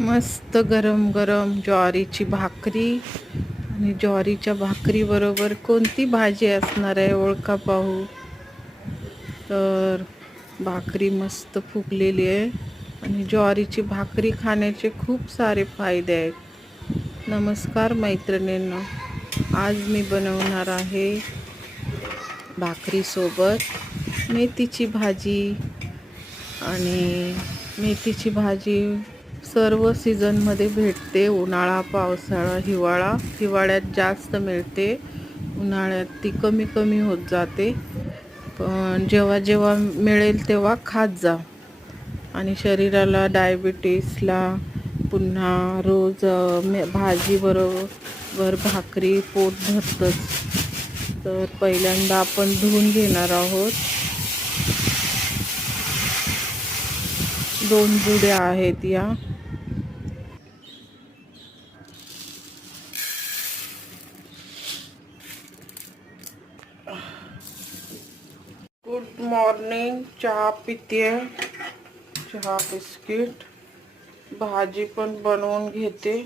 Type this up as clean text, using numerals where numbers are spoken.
मस्त गरम गरम ज्वारीची भाकरी आणि ज्वारीच्या भाकरी बरोबर कोणती भाजी असणार आहे ओळखा पाहू. तर भाकरी मस्त फुगलेली आहे आणि ज्वारीची भाकरी खाण्याचे खूप सारे फायदे आहेत. नमस्कार मैत्रिणींनो, आज मी बनवणार आहे भाकरीसोबत मेथीची भाजी. आणि मेथीची भाजी सर्व सीझनमध्ये भेटते. उन्हाळा, पावसाळा, हिवाळा. हिवाळ्यात जास्त मिळते, उन्हाळ्यात ती कमी कमी होत जाते. पण जेव्हा जेव्हा मिळेल तेव्हा खात जा. आणि शरीराला, डायबिटीसला पुन्हा रोज भाजी बरोबर भाकरी पोट भरतंच. तर पहिल्यांदा आपण धुवून घेणार आहोत. 2 जुड्या आहेत या. Good morning. चहा पिते, चहा बिस्किट. भाजी पण बनवून घेते.